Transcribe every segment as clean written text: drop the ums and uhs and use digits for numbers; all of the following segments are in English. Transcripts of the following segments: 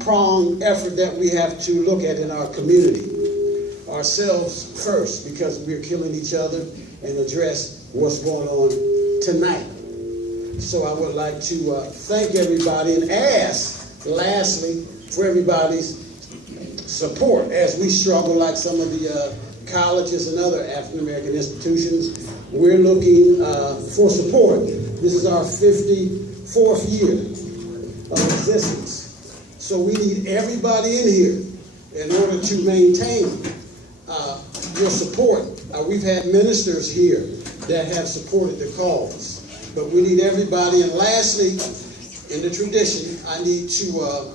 pronged effort that we have to look at in our community. Ourselves first, because we're killing each other, and address what's going on tonight. So I would like to thank everybody and ask, lastly, for everybody's support as we struggle like some of the colleges and other African American institutions. We're looking for support. This is our 54th year of existence. So we need everybody in here in order to maintain your support. We've had ministers here that have supported the cause, but we need everybody. And lastly, in the tradition, I need to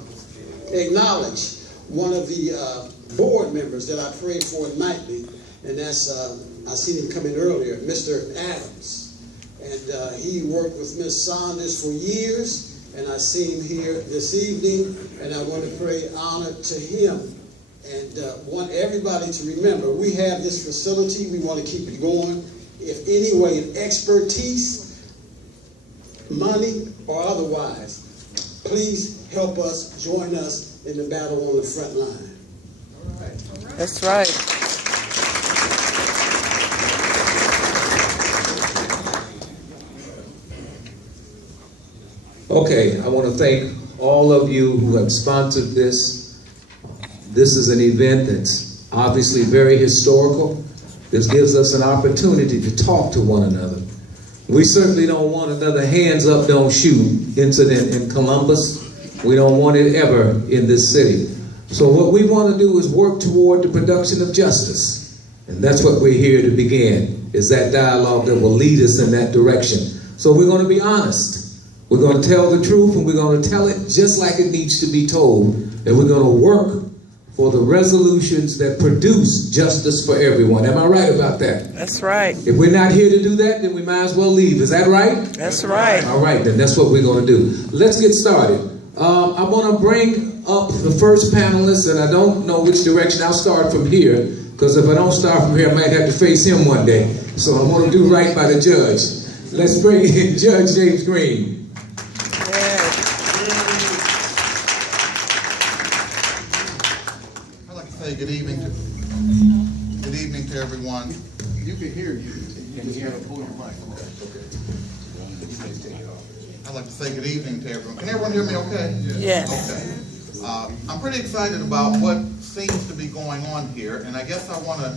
acknowledge one of the board members that I pray for nightly, and that's, I seen him come in earlier, Mr. Adams. And he worked with Ms. Saunders for years, and I see him here this evening, and I want to pray honor to him. And want everybody to remember, we have this facility, we want to keep it going. If any way, expertise, money, or otherwise, please help us, join us in the battle on the front line. All right. That's right. Okay, I want to thank all of you who have sponsored this. This is an event that's obviously very historical. This gives us an opportunity to talk to one another. We certainly don't want another hands up, don't shoot incident in Columbus. We don't want it ever in this city. So what we want to do is work toward the production of justice. And that's what we're here to begin, is that dialogue that will lead us in that direction. So we're going to be honest. We're going to tell the truth, and we're going to tell it just like it needs to be told. And we're going to work for the resolutions that produce justice for everyone. Am I right about that? That's right. If we're not here to do that, then we might as well leave. Is that right? That's right. All right, then that's what we're going to do. Let's get started. I want to bring up the first panelist, and I don't know which direction. I'll start from here, because if I don't start from here, I might have to face him one day. So I want to do right by the judge. Let's bring in Judge James Green. Good evening to everyone. You can hear you. You can pull your mic. I'd like to say good evening to everyone. Can everyone hear me okay? Yes. Okay. I'm pretty excited about what seems to be going on here, and I guess I want to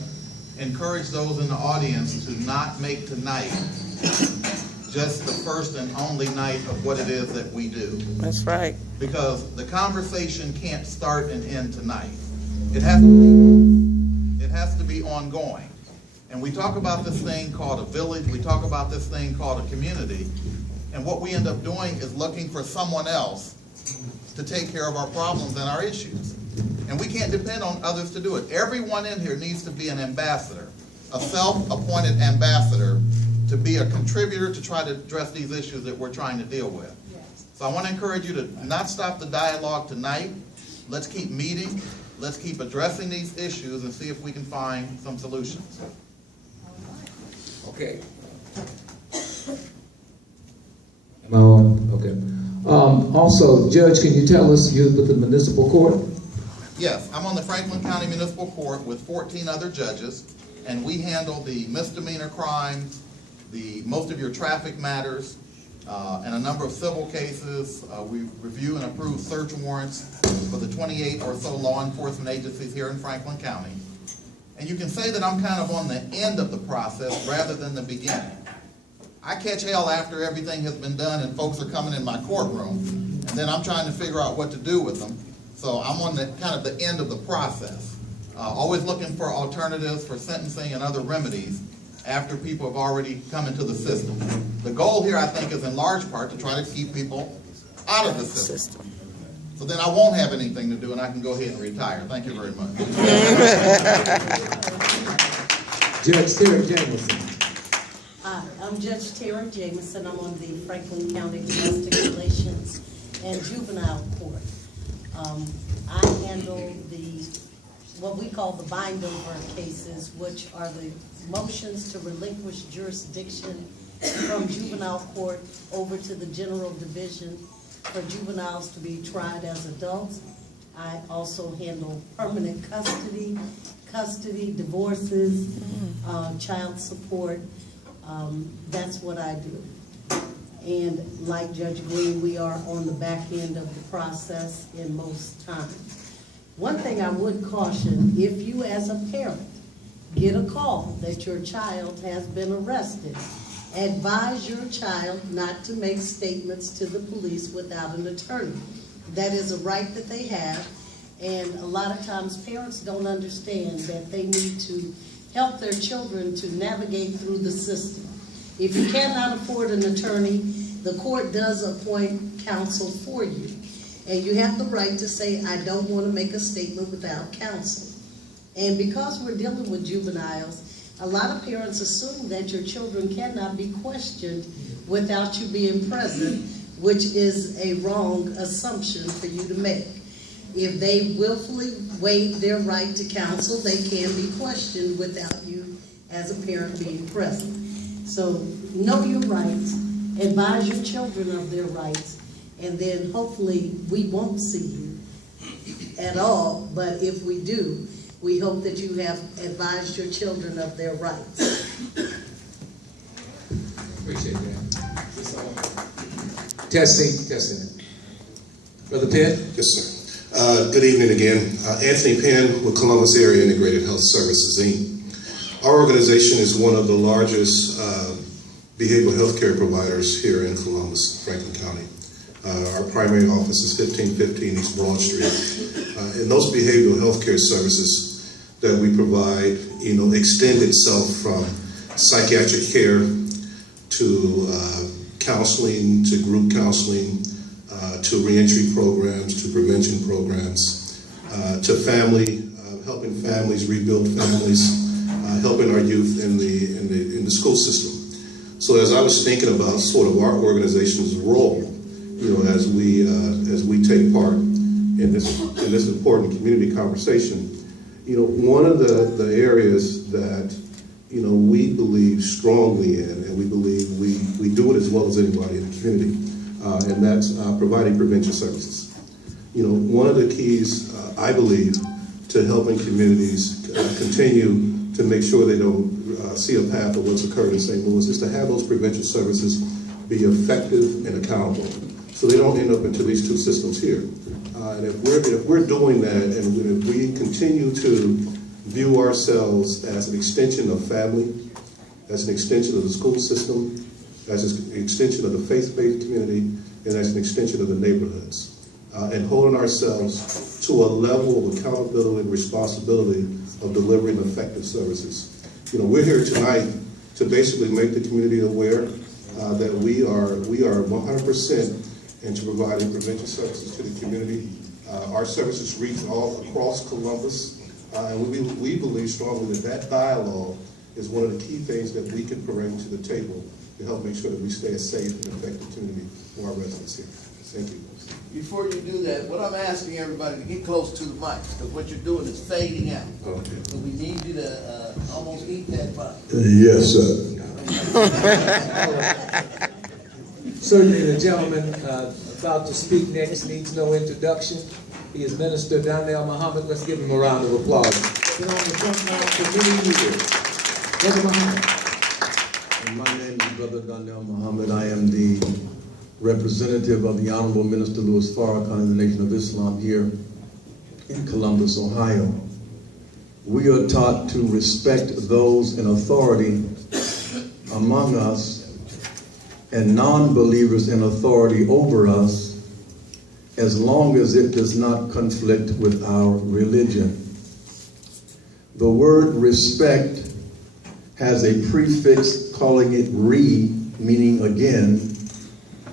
encourage those in the audience to not make tonight just the first and only night of what it is that we do. That's right. Because the conversation can't start and end tonight. It has to be ongoing. And we talk about this thing called a village, we talk about this thing called a community, and what we end up doing is looking for someone else to take care of our problems and our issues. And we can't depend on others to do it. Everyone in here needs to be an ambassador, a self-appointed ambassador, to be a contributor to try to address these issues that we're trying to deal with. So I want to encourage you to not stop the dialogue tonight. Let's keep meeting. Let's keep addressing these issues and see if we can find some solutions. Okay. Am I on? Okay. Also, Judge, can you tell us you're with the municipal court? Yes, I'm on the Franklin County Municipal Court with 14 other judges, and we handle the misdemeanor crimes, most of your traffic matters, and a number of civil cases. We review and approve search warrants for the 28 or so law enforcement agencies here in Franklin County. And you can say that I'm kind of on the end of the process rather than the beginning. I catch hell after everything has been done and folks are coming in my courtroom, and then I'm trying to figure out what to do with them. So I'm on the kind of the end of the process. Always looking for alternatives for sentencing and other remedies after people have already come into the system. The goal here, I think, is in large part to try to keep people out of the system. So then I won't have anything to do and I can go ahead and retire. Thank you very much. Judge Terry Jameson. I'm Judge Terry Jameson. I'm on the Franklin County Domestic Relations and Juvenile Court. I handle what we call the bind-over cases, which are the motions to relinquish jurisdiction from juvenile court over to the general division for juveniles to be tried as adults I also handle permanent custody, divorces, child support. That's what I do. And like Judge Green, we are on the back end of the process in most times. One thing I would caution, if you as a parent get a call that your child has been arrested, advise your child not to make statements to the police without an attorney. That is a right that they have, and a lot of times parents don't understand that they need to help their children to navigate through the system. If you cannot afford an attorney, the court does appoint counsel for you. And you have the right to say, I don't want to make a statement without counsel. And because we're dealing with juveniles, a lot of parents assume that your children cannot be questioned without you being present, which is a wrong assumption for you to make. If they willfully waive their right to counsel, they can be questioned without you as a parent being present. So know your rights, advise your children of their rights, and then hopefully we won't see you at all, but if we do, we hope that you have advised your children of their rights. Appreciate that. Testing. Brother Penn? Yes, sir. Good evening again. Anthony Penn with Columbus Area Integrated Health Services, Inc. Our organization is one of the largest behavioral health care providers here in Columbus, Franklin County. Our primary office is 1515 East Broad Street. And those behavioral health care services that we provide, extend itself from psychiatric care to counseling, to group counseling, to reentry programs, to prevention programs, to family, helping families rebuild families, helping our youth in the school system. So as I was thinking about sort of our organization's role, as we take part in this important community conversation, one of the areas that we believe strongly in, and we believe we do it as well as anybody in the community, and that's providing prevention services. One of the keys, I believe, to helping communities continue to make sure they don't see a path of what's occurred in St. Louis is to have those prevention services be effective and accountable, so they don't end up into these two systems here. And if we're doing that, and if we continue to view ourselves as an extension of family, as an extension of the school system, as an extension of the faith-based community, and as an extension of the neighborhoods, and holding ourselves to a level of accountability and responsibility of delivering effective services. We're here tonight to basically make the community aware that we are 100% into providing prevention services to the community. Our services reach all across Columbus, and we believe strongly that dialogue is one of the key things that we can bring to the table to help make sure that we stay a safe and effective community for our residents here. Thank you. Before you do that, what I'm asking everybody to get close to the mics, because what you're doing is fading out. Okay. So we need you to almost eat that mic. Yes, sir. Certainly the gentleman about to speak next needs no introduction. He is Minister Donnell Muhammad. Let's give him a round of applause. Been on the front line for many years. Brother Muhammad. My name is Brother Donnell Muhammad. I am the representative of the Honorable Minister Louis Farrakhan in the Nation of Islam here in Columbus, Ohio. We are taught to respect those in authority among us and non-believers in authority over us, as long as it does not conflict with our religion. The word respect has a prefix calling it re, meaning again,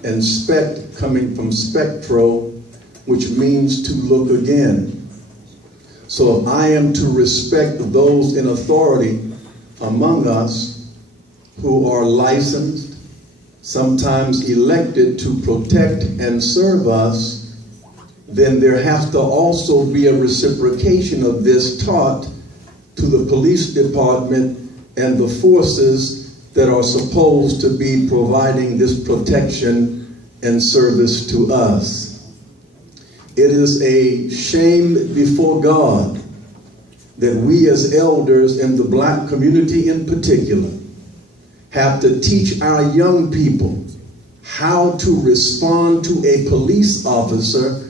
and spect coming from spectro, which means to look again. So if I am to respect those in authority among us who are licensed, sometimes elected to protect and serve us, then there has to also be a reciprocation of this taught to the police department and the forces that are supposed to be providing this protection and service to us. It is a shame before God that we as elders in the black community in particular have to teach our young people how to respond to a police officer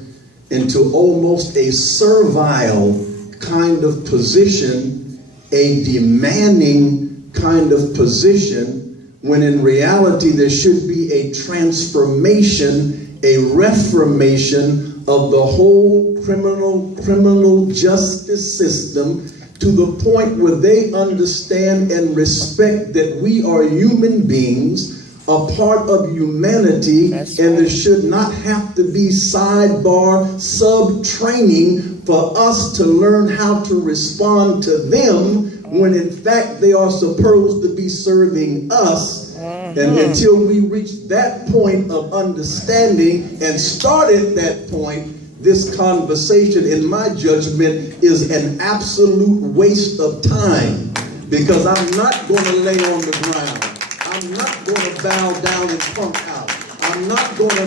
into almost a servile kind of position, a demanding kind of position, when in reality there should be a transformation, a reformation of the whole criminal justice system, to the point where they understand and respect that we are human beings, a part of humanity. That's and right. There should not have to be sidebar sub-training for us to learn how to respond to them, when in fact they are supposed to be serving us. And until we reach that point of understanding and start at that point, this conversation, in my judgment, is an absolute waste of time, because I'm not going to lay on the ground. I'm not going to bow down and punk out. I'm not going to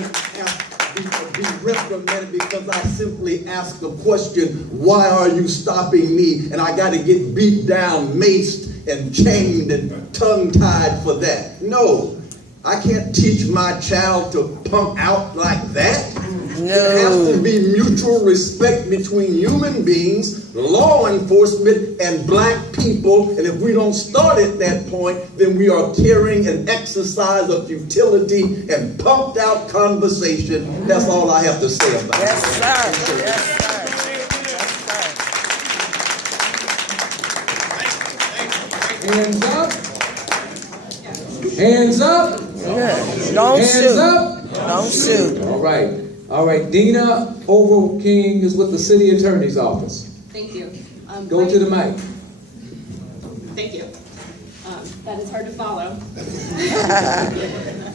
be reprimanded because I simply ask the question, why are you stopping me? And I got to get beat down, maced, and chained and tongue-tied for that. No, I can't teach my child to punk out like that. No. There has to be mutual respect between human beings, law enforcement, and black people. And if we don't start at that point, then we are carrying an exercise of futility and pumped out conversation. That's all I have to say about it. Yes, sir. Yes, sir. Hands up. Hands up. Yeah. Don't Hands shoot. up. Don't shoot. All right. All right, Dina Overking is with the City Attorney's Office. Thank you. Go to the mic. Thank you. That is hard to follow.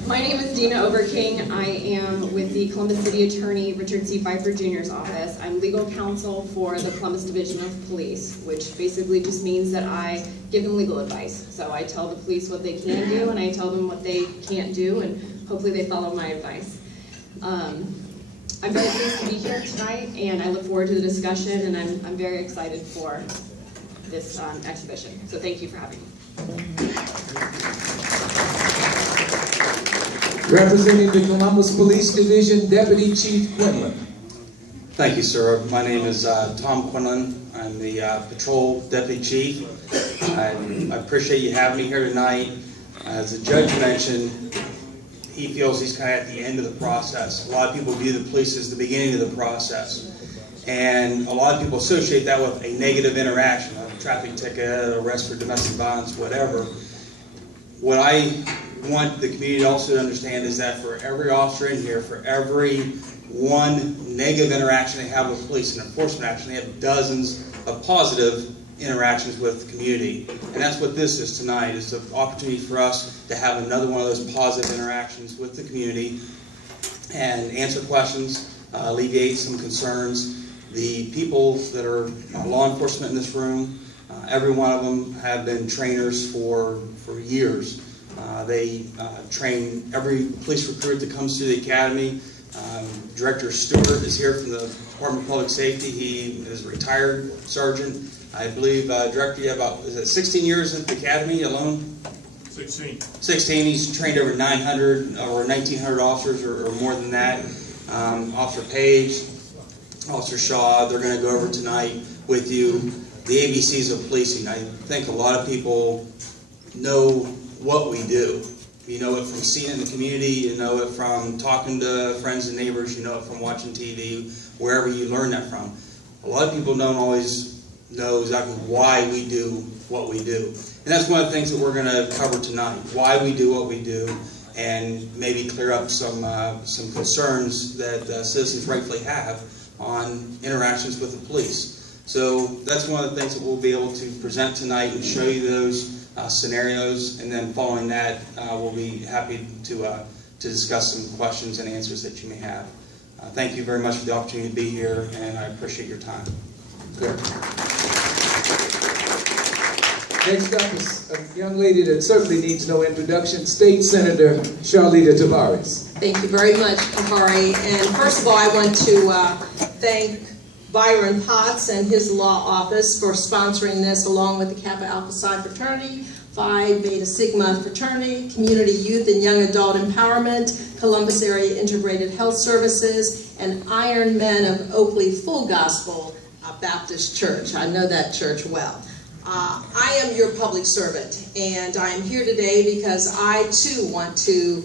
My name is Dina Overking. I am with the Columbus City Attorney Richard C. Pfeiffer Jr.'s office. I'm legal counsel for the Columbus Division of Police, which basically just means that I give them legal advice. So I tell the police what they can do, and I tell them what they can't do, and hopefully they follow my advice. I'm very pleased to be here tonight, and I look forward to the discussion, and I'm very excited for this exhibition. So thank you for having me. Representing the Columbus Police Division, Deputy Chief Quinlan. Thank you, sir. My name is Tom Quinlan. I'm the Patrol Deputy Chief. I appreciate you having me here tonight. As the judge mentioned, he feels he's kind of at the end of the process. A lot of people view the police as the beginning of the process. And a lot of people associate that with a negative interaction, a traffic ticket, arrest for domestic violence, whatever. What I want the community also to understand is that for every officer in here, for every one negative interaction they have with police and enforcement action, they have dozens of positive interactions with the community. And that's what this is tonight, is an opportunity for us to have another one of those positive interactions with the community and answer questions, alleviate some concerns. The people that are law enforcement in this room, every one of them have been trainers for years. They train every police recruit that comes through the academy. Director Stewart is here from the Department of Public Safety. He is a retired sergeant. I believe, Director, you have about, is it 16 years at the academy alone? 16. 16. He's trained over 900 or 1,900 officers or more than that. Officer Page, Officer Shaw, they're going to go over tonight with you the ABCs of policing. I think a lot of people know what we do. You know it from seeing it in the community, you know it from talking to friends and neighbors, you know it from watching TV, wherever you learn that from. A lot of people don't always know exactly why we do what we do. And that's one of the things that we're going to cover tonight, why we do what we do, and maybe clear up some concerns that citizens rightfully have on interactions with the police. So that's one of the things that we'll be able to present tonight and show you those scenarios, and then following that, we'll be happy to discuss some questions and answers that you may have. Thank you very much for the opportunity to be here, and I appreciate your time. Good. Next up is a young lady that certainly needs no introduction, State Senator Charlita Tavares. Thank you very much, Kahari. And first of all, I want to thank Byron Potts and his law office for sponsoring this, along with the Kappa Alpha Psi fraternity, Phi Beta Sigma fraternity, Community Youth and Young Adult Empowerment, Columbus Area Integrated Health Services, and Iron Men of Oakley Full Gospel Baptist Church. I know that church well. I am your public servant, and I am here today because I too want to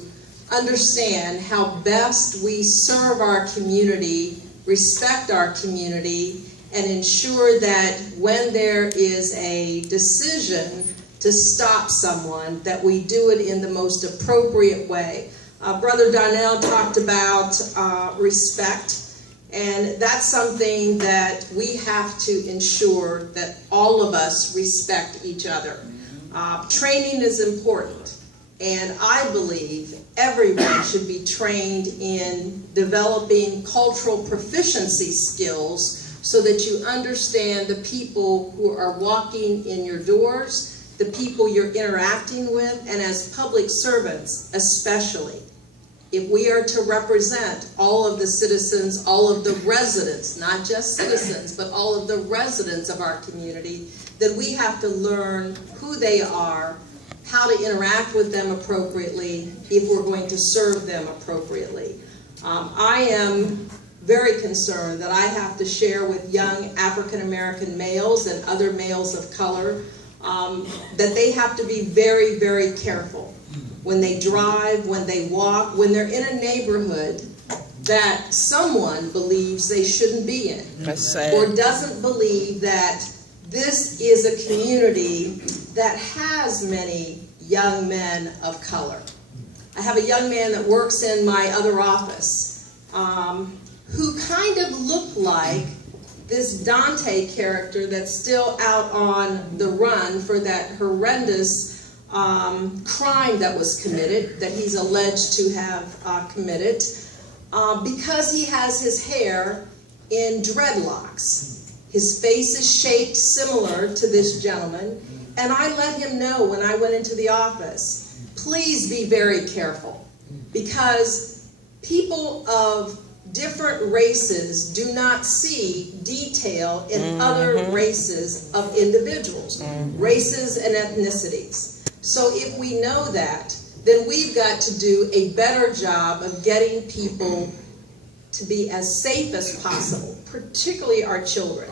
understand how best we serve our community, respect our community, and ensure that when there is a decision to stop someone, that we do it in the most appropriate way. Brother Donnell talked about respect, and that's something that we have to ensure that all of us respect each other. Training is important, and I believe everyone should be trained in developing cultural proficiency skills so that you understand the people who are walking in your doors, the people you're interacting with, and as public servants especially. If we are to represent all of the citizens, all of the residents, not just citizens, but all of the residents of our community, then we have to learn who they are, how to interact with them appropriately, if we're going to serve them appropriately. I am very concerned that I have to share with young African American males and other males of color that they have to be very, very careful when they drive, when they walk, when they're in a neighborhood that someone believes they shouldn't be in, or doesn't believe that this is a community that has many young men of color. I have a young man that works in my other office who kind of looked like this Dante character that's still out on the run for that horrendous crime that was committed, that he's alleged to have committed, because he has his hair in dreadlocks. His face is shaped similar to this gentleman, and I let him know when I went into the office, please be very careful, because people of different races do not see detail in other races of individuals, races and ethnicities. So if we know that, then we've got to do a better job of getting people to be as safe as possible, particularly our children.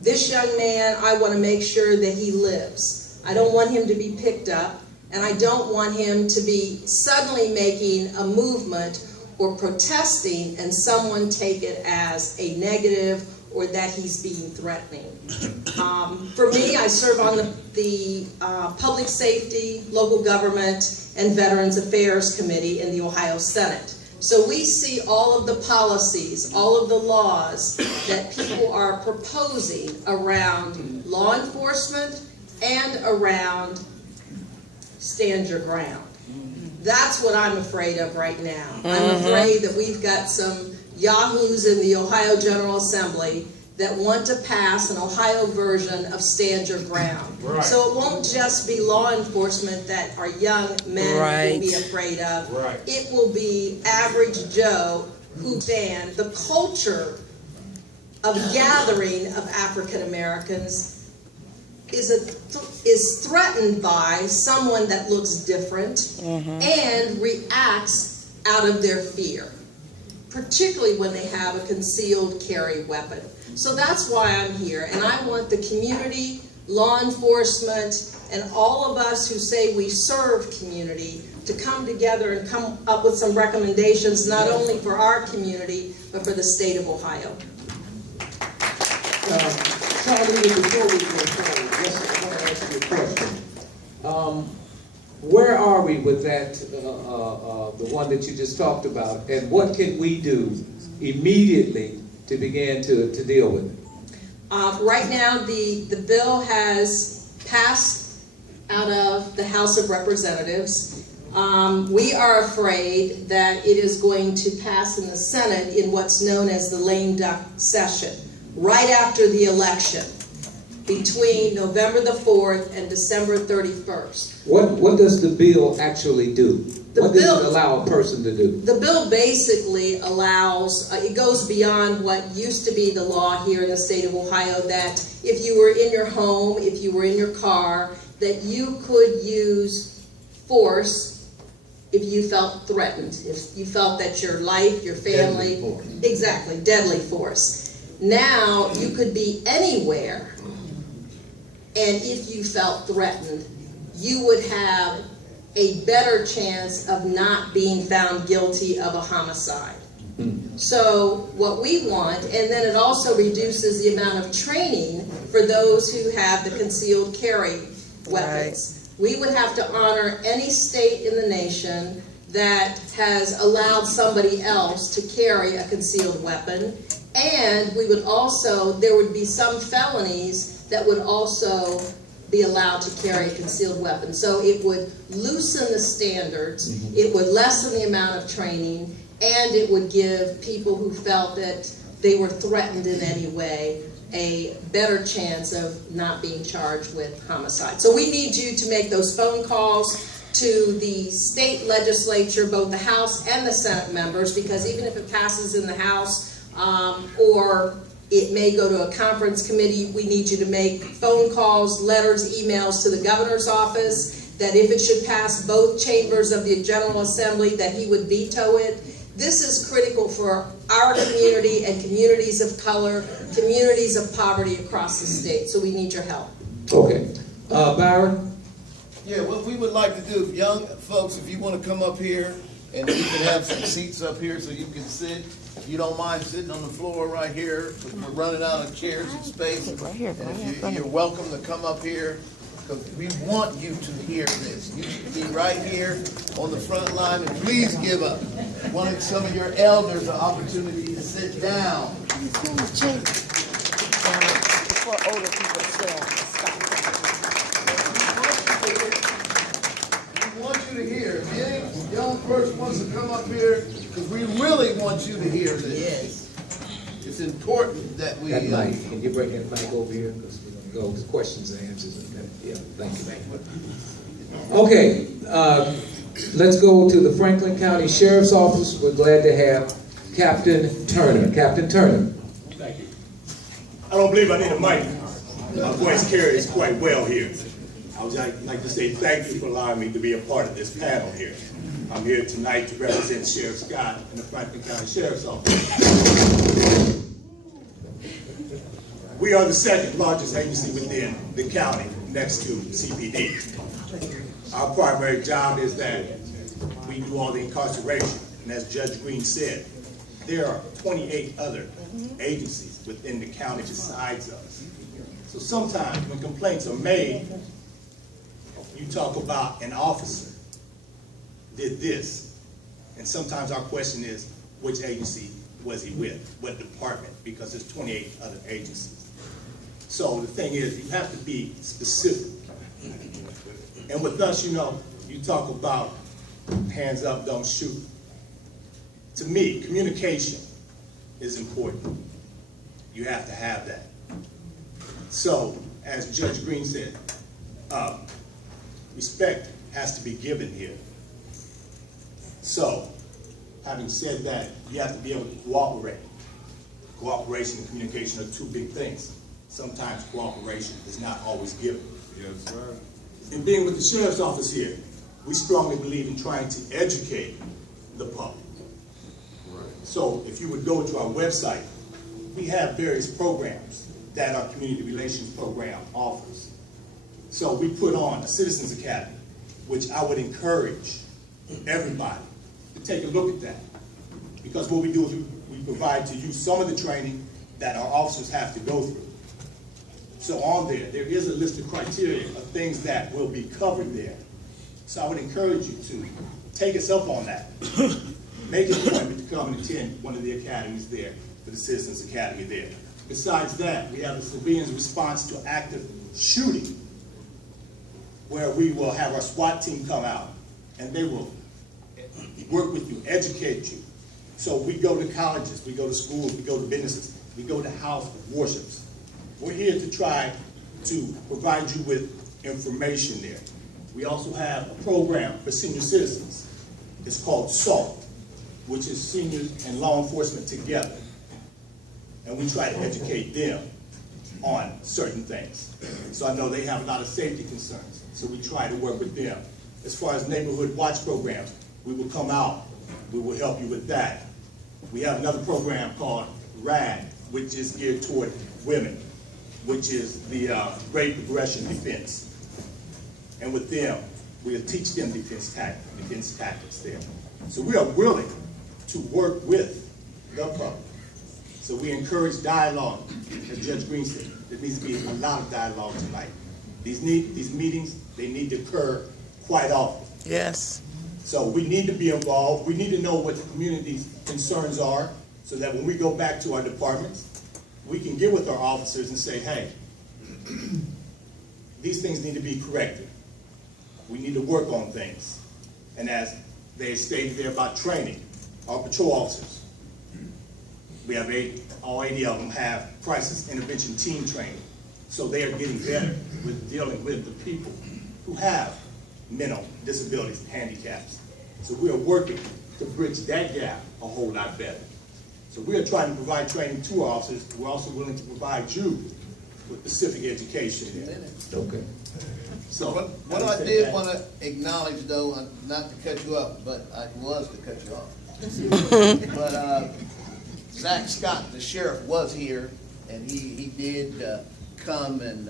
This young man, I want to make sure that he lives. I don't want him to be picked up, and I don't want him to be suddenly making a movement or protesting and someone take it as a negative or that he's being threatening. For me, I serve on the Public Safety, Local Government, and Veterans Affairs Committee in the Ohio Senate. So we see all of the policies, all of the laws that people are proposing around law enforcement and around stand your ground. That's what I'm afraid of right now. I'm afraid that we've got some yahoos in the Ohio General Assembly that want to pass an Ohio version of stand your ground. Right. So it won't just be law enforcement that our young men will be afraid of. Right. It will be average Joe who stand. The culture of gathering of African Americans is threatened by someone that looks different and reacts out of their fear, particularly when they have a concealed carry weapon. So that's why I'm here, and I want the community, law enforcement, and all of us who say we serve community to come together and come up with some recommendations, not only for our community, but for the state of Ohio. Charlie, before we go forward, yes, I want to ask you a question. Where are we with that, the one that you just talked about, and what can we do immediately to begin to deal with it? Right now, the bill has passed out of the House of Representatives. We are afraid that it is going to pass in the Senate in what's known as the lame duck session, right after the election, between November the 4th and December 31st. What does the bill actually do? What does it allow a person to do? The bill basically allows, it goes beyond what used to be the law here in the state of Ohio, that if you were in your home, if you were in your car, that you could use force if you felt threatened, if you felt that your life, your family, exactly, deadly force. Now you could be anywhere, and if you felt threatened, you would have a better chance of not being found guilty of a homicide. So what we want, and then it also reduces the amount of training for those who have the concealed carry weapons. We would have to honor any state in the nation that has allowed somebody else to carry a concealed weapon, and we would also, there would be some felonies that would also be allowed to carry a concealed weapon. So it would loosen the standards, it would lessen the amount of training, and it would give people who felt that they were threatened in any way a better chance of not being charged with homicide. So we need you to make those phone calls to the state legislature, both the House and the Senate members, because even if it passes in the House, or it may go to a conference committee, we need you to make phone calls, letters, emails to the governor's office, that if it should pass both chambers of the General Assembly, that he would veto it. This is critical for our community and communities of color, communities of poverty across the state, so we need your help. Okay. Byron? Yeah, what we would like to do, young folks, if you want to come up here, and you can have some seats up here so you can sit. If you don't mind sitting on the floor right here, because we're running out of chairs and space. And you're welcome to come up here, because we want you to hear this. You should be right here on the front line, and please give up some of your elders an opportunity to sit down. For older people to We want you to hear. If any young person wants to come up here, because we really want you to hear this. Yes. It's important that we... That mic, can you bring that mic over here? Because we're going to go to questions and answers. Yeah, thank you. Okay, let's go to the Franklin County Sheriff's Office. We're glad to have Captain Turner. Captain Turner. Thank you. I don't believe I need a mic. My voice carries quite well here. I would like to say thank you for allowing me to be a part of this panel here. I'm here tonight to represent Sheriff Scott in the Franklin County Sheriff's Office. We are the second largest agency within the county next to CPD. Our primary job is that we do all the incarceration. And as Judge Green said, there are 28 other agencies within the county besides us. So sometimes when complaints are made, you talk about an officer did this. And sometimes our question is, which agency was he with? What department? Because there's 28 other agencies. So the thing is, you have to be specific. And with us, you know, you talk about hands up, don't shoot. To me, communication is important. You have to have that. So, as Judge Green said, respect has to be given here. So, having said that, you have to be able to cooperate. Cooperation and communication are two big things. Sometimes cooperation is not always given. Yes, sir. And being with the Sheriff's Office here, we strongly believe in trying to educate the public. Right. So if you would go to our website, we have various programs that our Community Relations Program offers. So we put on a Citizens Academy, which I would encourage everybody to take a look at that. Because what we do is we provide to you some of the training that our officers have to go through. So on there is a list of criteria of things that will be covered there. So I would encourage you to take us up on that. Make an appointment to come and attend one of the academies there, for the Citizens Academy there. Besides that, we have the Civilians Response to Active Shooting, where we will have our SWAT team come out and they will work with you, educate you. So we go to colleges, we go to schools, we go to businesses, we go to house worships. We're here to try to provide you with information there. We also have a program for senior citizens It's called SALT, which is seniors and law enforcement together. And we try to educate them on certain things. So I know they have a lot of safety concerns, so we try to work with them. As far as neighborhood watch programs, we will come out, we will help you with that. We have another program called RAD, which is geared toward women, which is the grade progression defense. And with them, we'll teach them defense tactics there. So we are willing to work with the public. So we encourage dialogue, as Judge Green said. There needs to be a lot of dialogue tonight. These meetings, they need to occur quite often. Yes. So we need to be involved. We need to know what the community's concerns are so that when we go back to our departments, we can get with our officers and say, hey, these things need to be corrected. We need to work on things. And as they stated there about training, our patrol officers, we have all 80 of them have crisis intervention team training. So they are getting better with dealing with the people who have mental disabilities and handicaps. So we are working to bridge that gap a whole lot better. So we are trying to provide training to our officers. We're also willing to provide you with specific education. Okay. So what I did want to acknowledge, though, not to cut you up, but I was to cut you off. But Zach Scott, the sheriff, was here, and he did come and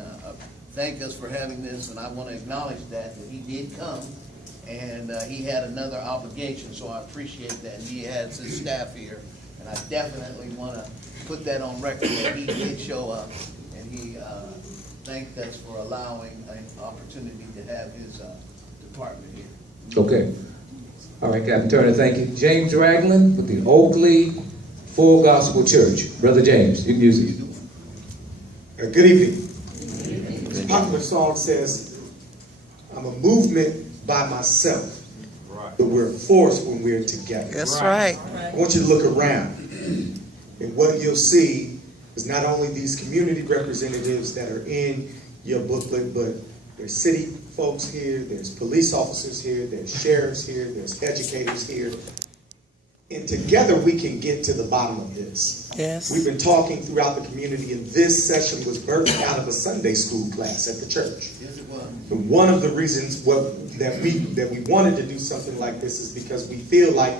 thank us for having this, and I want to acknowledge that he did come, and he had another obligation, so I appreciate that. And he has his staff here, and I definitely want to put that on record that he did show up, and he thanked us for allowing an opportunity to have his department here. Okay. All right, Captain Turner, thank you. James Ragland with the Oakley Full Gospel Church. Brother James, you can use it. Good evening. The popular song says, I'm a movement by myself, but we're a force when we're together. That's right. I want you to look around, and what you'll see is not only these community representatives that are in your booklet, but there's city folks here, there's police officers here, there's sheriffs here, there's educators here. And together we can get to the bottom of this. Yes. We've been talking throughout the community, and this session was birthed out of a Sunday school class at the church. Yes, it was. And one of the reasons that we wanted to do something like this is because we feel like,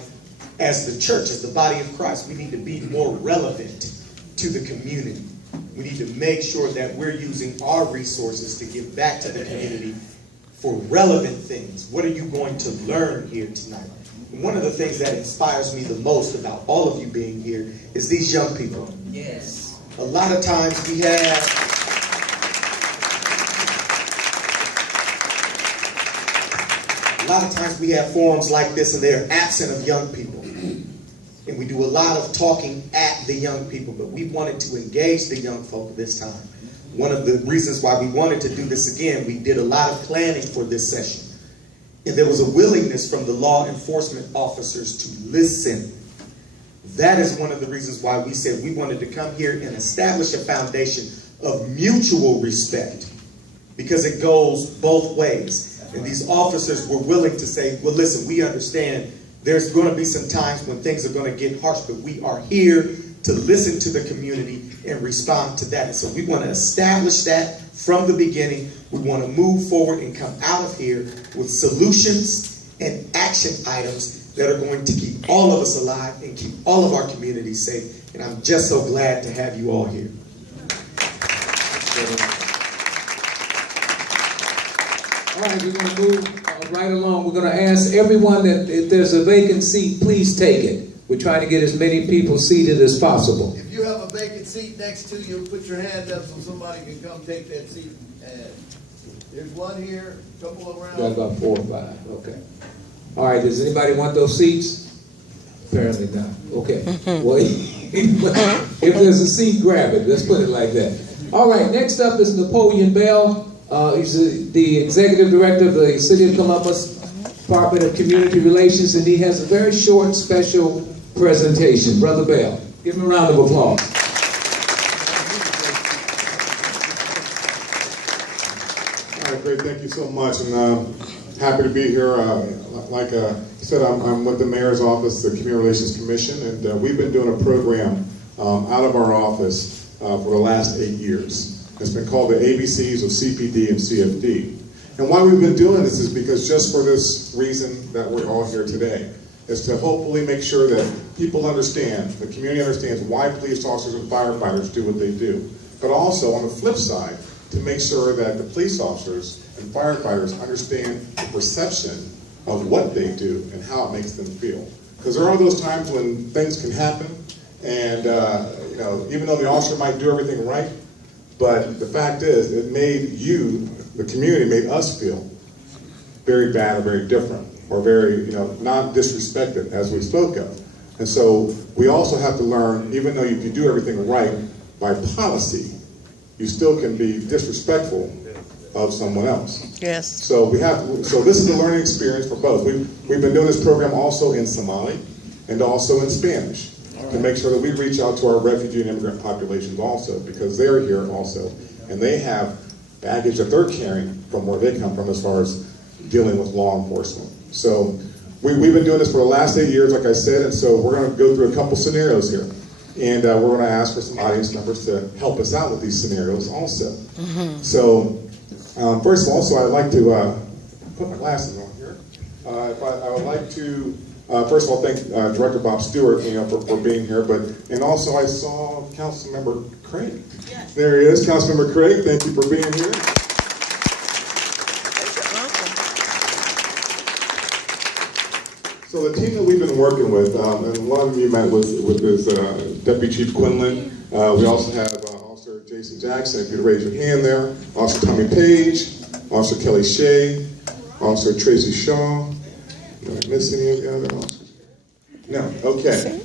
as the church, as the body of Christ, we need to be more relevant to the community. We need to make sure that we're using our resources to give back to the community for relevant things. What are you going to learn here tonight? And one of the things that inspires me the most about all of you being here is these young people. Yes. A lot of times we have forums like this, and they're absent of young people. And we do a lot of talking at the young people, but we wanted to engage the young folk this time. One of the reasons why we wanted to do this again, we did a lot of planning for this session. And there was a willingness from the law enforcement officers to listen. That is one of the reasons why we said we wanted to come here and establish a foundation of mutual respect, because it goes both ways. And these officers were willing to say, well, listen, we understand there's going to be some times when things are going to get harsh, but we are here to listen to the community and respond to that. And so we want to establish that from the beginning. We want to move forward and come out of here with solutions and action items that are going to keep all of us alive and keep all of our communities safe. And I'm just so glad to have you all here. All right, we're going to move right along. We're going to ask everyone that if there's a vacant seat, please take it. We're trying to get as many people seated as possible. If you have a vacant seat next to you, put your hand up so somebody can come take that seat. There's one here, a couple around. Got about 4 or 5. Okay. All right. Does anybody want those seats? Apparently not. Okay. Well, if there's a seat, grab it. Let's put it like that. All right. Next up is Napoleon Bell. He's the executive director of the City of Columbus Department of Community Relations, and he has a very short, special presentation. Brother Bell, give him a round of applause. All right, great. Thank you so much. And Happy to be here. Like I said, I'm with the Mayor's Office, the Community Relations Commission, and we've been doing a program out of our office for the last 8 years. It's been called the ABCs of CPD and CFD. And why we've been doing this is because just for this reason that we're all here today, is to hopefully make sure that people understand, the community understands why police officers and firefighters do what they do. But also, on the flip side, to make sure that the police officers and firefighters understand the perception of what they do and how it makes them feel. Because there are those times when things can happen, and you know, even though the officer might do everything right, but the fact is, it made you, the community, made us feel very bad or very different, or very, you know, not disrespected, as we spoke of. And so we also have to learn, even though if you do everything right by policy, you still can be disrespectful of someone else. Yes. So we have. So this is a learning experience for both. We've been doing this program also in Somali and also in Spanish to make sure that we reach out to our refugee and immigrant populations also, because they're here also, and they have baggage that they're carrying from where they come from as far as dealing with law enforcement. So we've been doing this for the last 8 years, like I said, and so we're going to go through a couple scenarios here. And we're going to ask for some audience members to help us out with these scenarios also. Mm-hmm. So first of all, so I'd like to put my glasses on here. I would like to, first of all, thank Director Bob Stewart, you know, for being here. And also I saw Councilmember Craig. Yes. There he is, Councilmember Craig. Thank you for being here. So the team that we've been working with, and one of you met with is Deputy Chief Quinlan. We also have Officer Jason Jackson, if you'd raise your hand there. Officer Tommy Page, Officer Kelly Shea, Officer Tracy Shaw. Did I miss any of the other officers? No, okay.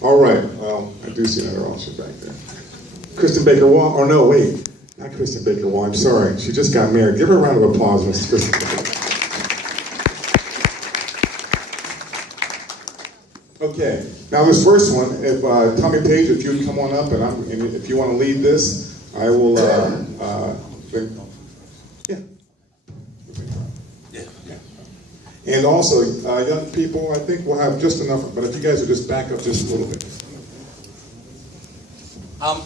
All right, well, I do see another officer back there. Kristen Baker-Wall, or no, wait, not Kristen Baker-Wall, I'm sorry. She just got married. Give her a round of applause, Mrs. Kristen Baker. Okay, now this first one, if Tommy Page, if you would come on up, and if you want to lead this, I will, And also, young people, I think we'll have just enough, but if you guys would just back up just a little bit.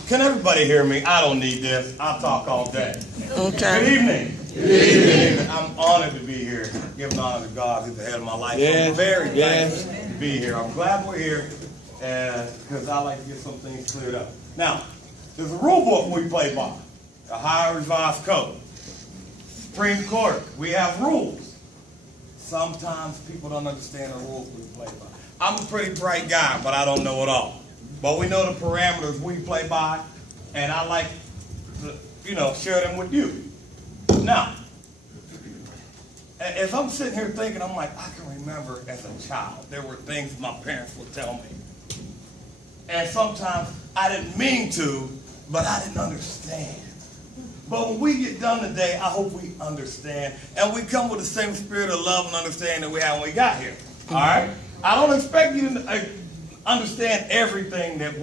Can everybody hear me? I don't need this. I'll talk all day. Okay. Good evening. Good evening. I'm honored to be here, giving honor to God who's the head of my life. Yes. I'm very thankful to be here. I'm glad we're here because I like to get some things cleared up. Now, there's a rule book we play by, the Ohio Revised Code. Supreme Court, we have rules. Sometimes people don't understand the rules we play by. I'm a pretty bright guy, but I don't know it all. But we know the parameters we play by, and I like to, you know, share them with you. Now, as I'm sitting here thinking, I'm like, I can remember as a child, there were things my parents would tell me. And sometimes I didn't mean to, but I didn't understand. But when we get done today, I hope we understand. And we come with the same spirit of love and understanding that we had when we got here. All right? I don't expect you to understand everything that